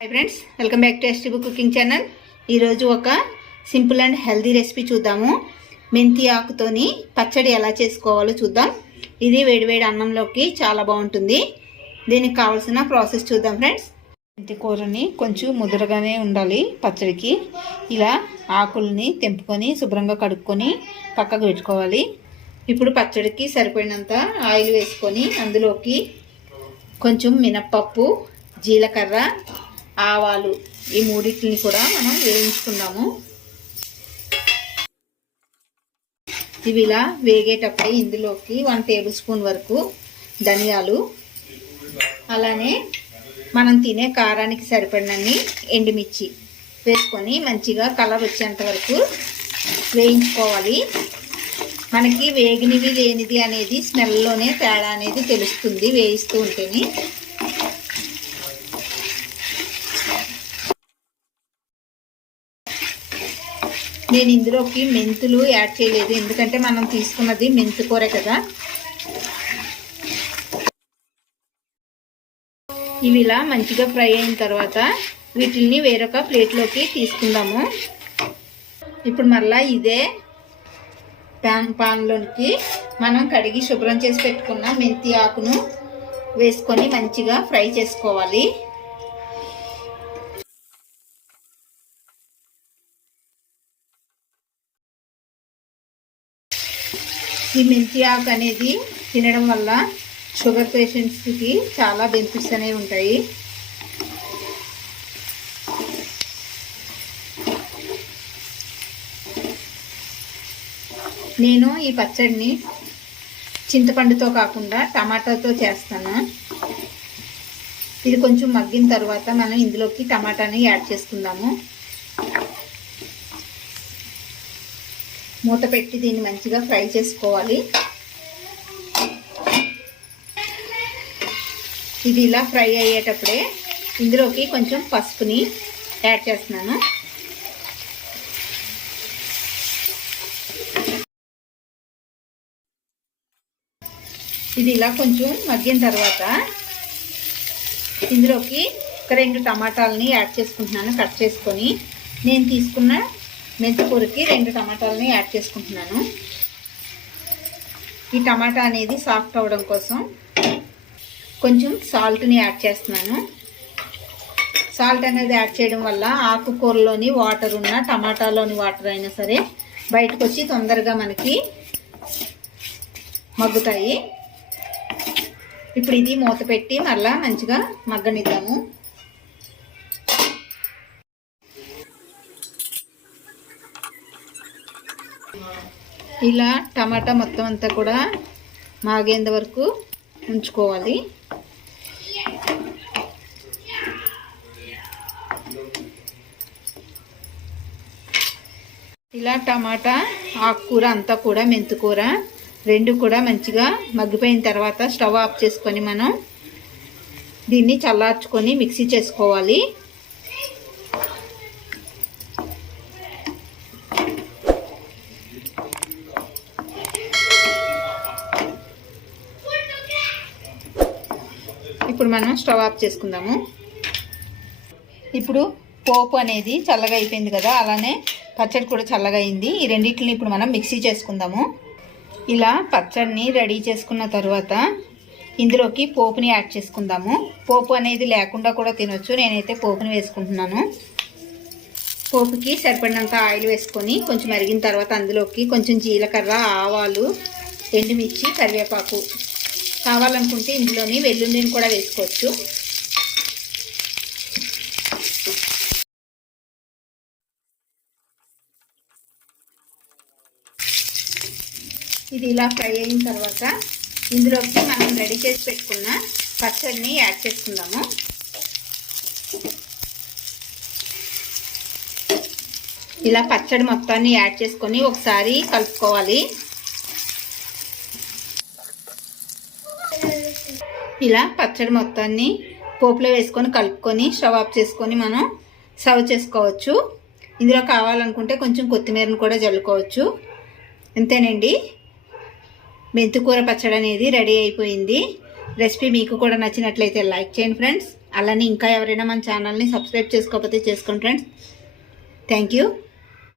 Hi friends welcome back to ఎస్టీబు cooking channel ఈరోజు ఒక simple and healthy recipe చూద్దాము. మెంతి ఆకుతోని పచ్చడి ఎలా చేసుకోవాలో చూద్దాం. ఇది వేడివేడి అన్నంలోకి చాలా బాగుంటుంది. దీనికి కావాల్సిన ప్రాసెస్ చూద్దాం ఫ్రెండ్స్. మెంతి కూరని కొంచెం ముదురుగానే ఉండాలి పచ్చడికి. ఇలా ఆకుల్ని తెంపుకొని శుభ్రంగా కడుక్కొని పక్కకు పెట్టుకోవాలి. ఇప్పుడు పచ్చడికి సరిపడినంత ఆయిల్ వేసుకొని అందులోకి కొంచెం మినప్పప్పు జీలకర్ర ఆవాలు ఈ మూడింటిని కూడా మనం వేయించుకున్నాము. ఇవి ఇలా వేగేటప్పుడు ఇందులోకి వన్ టేబుల్ స్పూన్ వరకు ధనియాలు అలానే మనం తినే కారానికి సరిపడినన్ని ఎండుమిర్చి వేసుకొని మంచిగా కలర్ వచ్చేంత వరకు వేయించుకోవాలి. మనకి వేగినవి లేనిది అనేది స్మెల్లోనే తేడా అనేది తెలుస్తుంది వేయిస్తూ ఉంటేనే. నేను ఇందులోకి మెంతులు యాడ్ చేయలేదు. ఎందుకంటే మనం తీసుకున్నది మెంతు కూర కదా. ఇవి ఇలా మంచిగా ఫ్రై అయిన తర్వాత వీటిల్ని వేరొక ప్లేట్లోకి తీసుకుందాము. ఇప్పుడు మరలా ఇదే ప్యాన్ పాన్లోకి మనం కడిగి శుభ్రం చేసి పెట్టుకున్న మెంతి ఆకును వేసుకొని మంచిగా ఫ్రై చేసుకోవాలి. ఈ మెంతి ఆకు అనేది తినడం వల్ల షుగర్ పేషెంట్స్కి చాలా బెనిఫిట్స్ అనేవి ఉంటాయి. నేను ఈ పచ్చడిని చింతపండుతో కాకుండా టమాటాతో చేస్తాను. ఇది కొంచెం మగ్గిన తర్వాత మనం ఇందులోకి టమాటాని యాడ్ చేసుకుందాము. మూత పెట్టి దీన్ని మంచిగా ఫ్రై చేసుకోవాలి. ఇది ఇలా ఫ్రై అయ్యేటప్పుడే ఇందులోకి కొంచెం పసుపుని యాడ్ చేస్తున్నాను. ఇది ఇలా కొంచెం మగ్గిన తర్వాత ఇందులోకి ఒక రెండు టమాటాలని యాడ్ చేసుకుంటున్నాను కట్ చేసుకొని. నేను తీసుకున్న మెంతికూరకి రెండు టమాటాలని యాడ్ చేసుకుంటున్నాను. ఈ టమాటా అనేది సాఫ్ట్ అవ్వడం కోసం కొంచెం సాల్ట్ని యాడ్ చేస్తున్నాను. సాల్ట్ అనేది యాడ్ చేయడం వల్ల ఆకుకూరలోని వాటర్ ఉన్న టమాటాలోని వాటర్ అయినా సరే బయటకు వచ్చి తొందరగా మనకి మగ్గుతాయి. ఇప్పుడు ఇది మూత పెట్టి మళ్ళా మంచిగా మగ్గనిద్దాము. ఇలా టమాటా మొత్తం అంతా కూడా మాగేంత వరకు ఉంచుకోవాలి. ఇలా టమాటా ఆకుకూర అంతా కూడా మెంతుకూర రెండు కూడా మంచిగా మగ్గిపోయిన తర్వాత స్టవ్ ఆఫ్ చేసుకొని మనం దీన్ని చల్లార్చుకొని మిక్సీ చేసుకోవాలి. ఇప్పుడు మనం స్టవ్ ఆఫ్ చేసుకుందాము. ఇప్పుడు పోపు అనేది చల్లగా అయిపోయింది కదా అలానే పచ్చడి కూడా చల్లగా అయింది. ఈ రెండింటిని ఇప్పుడు మనం మిక్సీ చేసుకుందాము. ఇలా పచ్చడిని రెడీ చేసుకున్న తర్వాత ఇందులోకి పోపుని యాడ్ చేసుకుందాము. పోపు అనేది లేకుండా కూడా తినొచ్చు. నేనైతే పోపుని వేసుకుంటున్నాను. పోపుకి సరిపడినంత ఆయిల్ వేసుకొని కొంచెం మరిగిన తర్వాత అందులోకి కొంచెం జీలకర్ర ఆవాలు ఎండుమిర్చి కరివేపాకు కావాలనుకుంటే ఇందులోని వెల్లుల్లిని కూడా వేసుకోవచ్చు. ఇది ఇలా ఫ్రై అయిన తర్వాత ఇందులోకి మనం రెడీ చేసి పెట్టుకున్న పచ్చడిని యాడ్ చేసుకుందాము. ఇలా పచ్చడి మొత్తాన్ని యాడ్ చేసుకొని ఒకసారి కలుపుకోవాలి. ఇలా పచ్చడి మొత్తాన్ని పోపులో వేసుకొని కలుపుకొని స్టవ్ ఆఫ్ చేసుకొని మనం సర్వ్ చేసుకోవచ్చు. ఇందులో కావాలనుకుంటే కొంచెం కొత్తిమీరను కూడా జల్లుకోవచ్చు. అంతేనండి. మెంతికూర పచ్చడి అనేది రెడీ అయిపోయింది. రెసిపీ మీకు కూడా నచ్చినట్లయితే లైక్ చేయండి ఫ్రెండ్స్. అలానే ఇంకా ఎవరైనా మన ఛానల్ని సబ్స్క్రైబ్ చేసుకోకపోతే చేసుకోండి ఫ్రెండ్స్. Thank you.